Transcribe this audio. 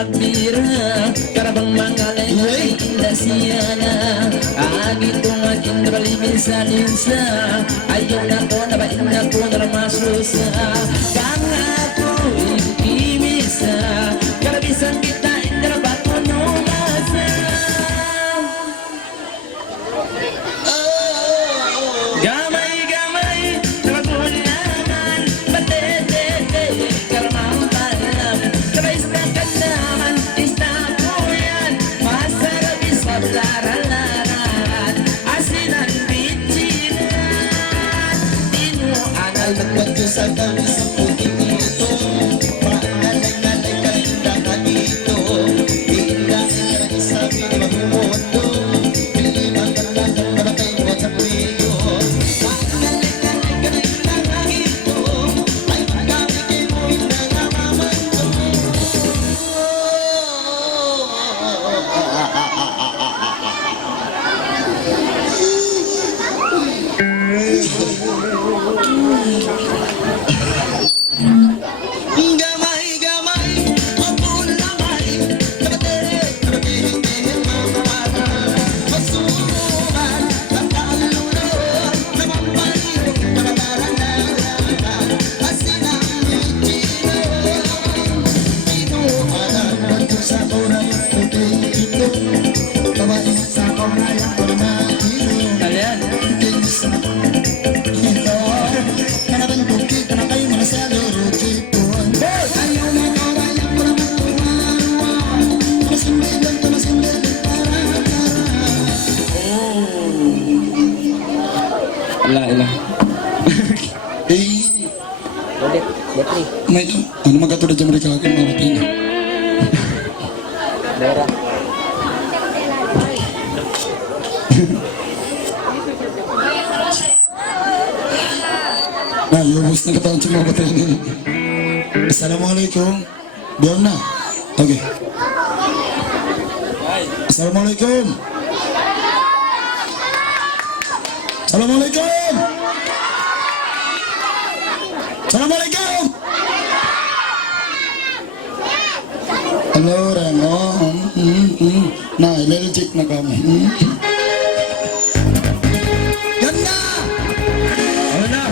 magbira karabang mangalay ay indasiana agito magindralimin sa linsa ayaw na ko nabain na ko naramasusa kang ako ikimisa karabisan kita indrabato nunasa gamay-gamay namagulangan batete karamang palam kabais na kandaman isna ko yan masarap isap laran-laran asinan bichinan tinuangal magwag sa kami sa puting ito pangalay-ngalay kalindahan dito hindi isabi na magmumoto may ano magkatulad dyan mereka akin mga tingin Dera nah lubos na katawan sa mga batay na Assalamualaikum diam na okay Assalamualaikum Assalamualaikum Assalamualaikum Halo Reno nah allergic na kami Yan na! Ano na?